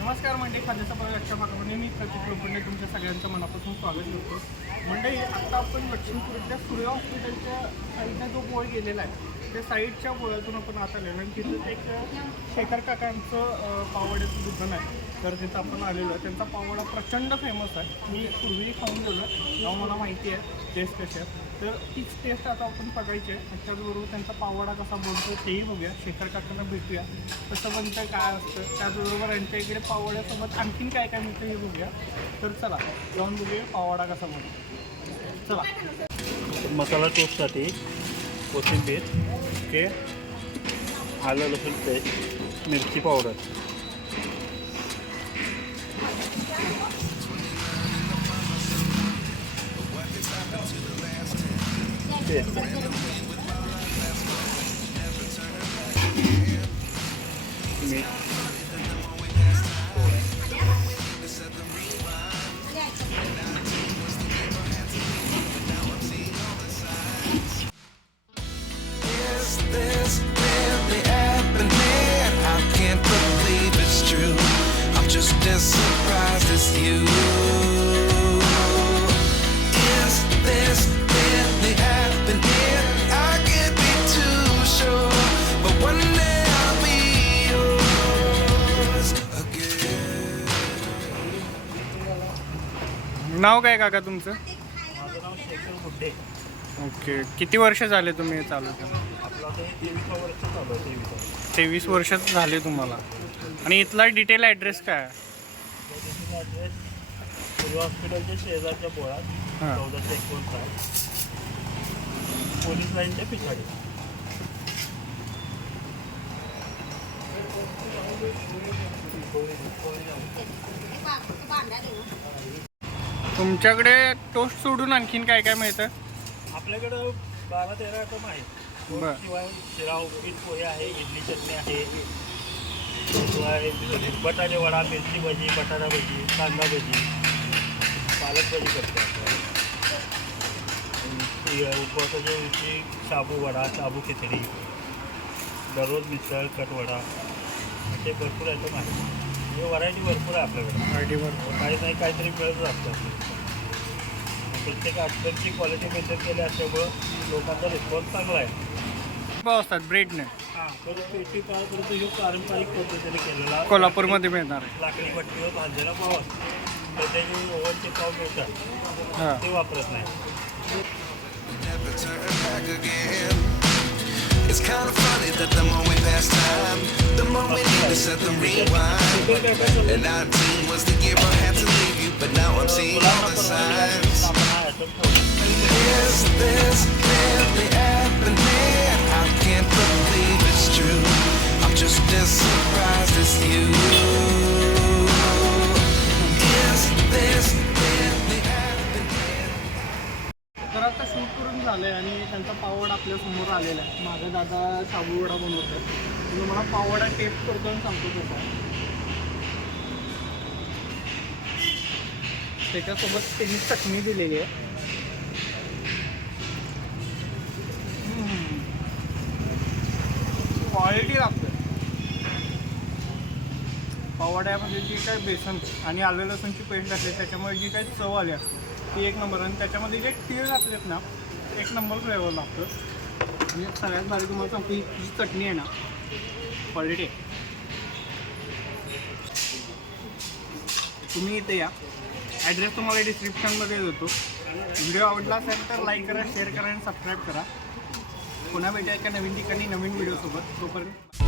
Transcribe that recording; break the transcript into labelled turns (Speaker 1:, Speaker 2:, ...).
Speaker 1: नमस्कार मंडळी खाद्याचा प्रवेश मी प्रतीक लोखंडे तुमच्या सगळ्यांचं मनापासून स्वागत करतो. मंडळी आता आपण लक्ष्मीपुरातल्या सूर्य हॉस्पिटलच्या साईडने जो बोळ गेलेला आहे त्या साईडच्या बोळ्यातून आपण आता आलेलो आणि तिथं एक शेखर काकांचं पावड्याचं दुकान आहे. तर तिथं आपण आलेलो आहे. त्यांचा पावडा प्रचंड फेमस आहे. मी पूर्वी खाऊन गेलो तेव्हा मला माहिती आहे टेस्ट कशी आहे. तर तीच टेस्ट आता आपण बघायची आहे. त्याचबरोबर त्यांचा पावडा कसा बनतो तेही बघूया. शेखर काकांना भेटूया. कसं बनतं काय असतं त्याचबरोबर यांच्या इकडे पावड्यासोबत आणखीन काय काय मिळतं हे बघूया. तर चला जाऊन बघूया पावडा कसा बनतो.
Speaker 2: मसाला टोस्टसाठी कोथिंबीर
Speaker 1: ओके.
Speaker 2: आलं लसूण पेस्ट मिरची पावडर. मीठ
Speaker 1: नाव काय काका तुमचं
Speaker 2: माझं नाव शेखर गुड्डे
Speaker 1: ओके. किती वर्ष झाले तुम्ही हे चालू केलं?
Speaker 2: ते तेवीस वर्ष चालू आहे तेवीस
Speaker 1: तेवीस वर्ष झाले तुम्हाला. आणि इथला डिटेल ॲड्रेस काय? आहे
Speaker 2: ॲड्रेस हॉस्पिटलच्या शेजारच्या बोळात
Speaker 1: हां.
Speaker 2: चौदाशे एकोणसाठ पोलीस लाईनच्या पिछाडी
Speaker 1: तुमच्याकडे टोस्ट सोडून आणखीन काय काय मिळतं?
Speaker 2: आपल्याकडं बारा तेरा आयटम आहेत
Speaker 1: बरं.
Speaker 2: शिवाय शिरा उपीट पोहे आहे इडली चटणी आहे शिवाय बटाटे वडा मिरची भजी बटाटा भजी कांदा भजी पालक भजी करतो आपण. ती, अ, उपवासाच्या दिवशी शाबू वडा शाबू खिचडी दररोज मिसळ कटवडा असे भरपूर आयटम आहेत. हे व्हरायटी भरपूर आहे आपल्याकडे.
Speaker 1: आयडीवर
Speaker 2: काही नाही काहीतरी मिळतच असतं आपल्याला. प्रत्येक आजकालची क्वालिटी मेंटेन केली असल्यामुळं लोकांचा रिस्पॉन्स चांगला आहे.
Speaker 1: असतात ब्रेडने.
Speaker 2: हां तर पेटी ह्यो पारंपरिक पद्धतीने केलेला
Speaker 1: कोल्हापूरमध्ये मिळणार आहे.
Speaker 2: लाकडी भट्टीवर भाजलेला पाव असतो. त्याचे जे ओव्हनचे पाव मिळतात.
Speaker 1: हां.
Speaker 2: ते वापरत नाही.
Speaker 3: Never turn back again. It's kind of funny that the more we pass time, the more we need to set the rewind. And 19 was the year I had to leave you, but now I'm seeing all
Speaker 1: तर आता shoot करून झालंय आणि त्यांचा powered आपल्यासमोर आलेला आहे. माझा दादा शाबू वडा बनवतो मी मला पावडा टेस्ट करतो आणि सांगतो कसा त्याच्यासोबत त्यांनी चटणी दिलेली आहे. क्वालिटी लागते. पावड्यामध्ये म्हणजे जी काय बेसन आणि आलं लसूणची पेस्ट घातली त्याच्यामुळे जी काही चव आली असते ती एक नंबर. आणि त्याच्यामध्ये जे तीळ घातलेत ना एक नंबर फ्लेवर लागतं. आणि सगळ्यात भारी तुम्हाला सांगतो ही जी चटणी आहे ना क्वालिटी आहे. तुम्ही इथे या. ॲड्रेस तुम्हाला डिस्क्रिप्शनमध्ये देतो. व्हिडिओ आवडला असेल तर लाईक करा शेअर करा आणि सबस्क्राईब करा. पुन्हा भेटूया एका नवीन ठिकाणी नवीन व्हिडिओसोबत तोपर्यंत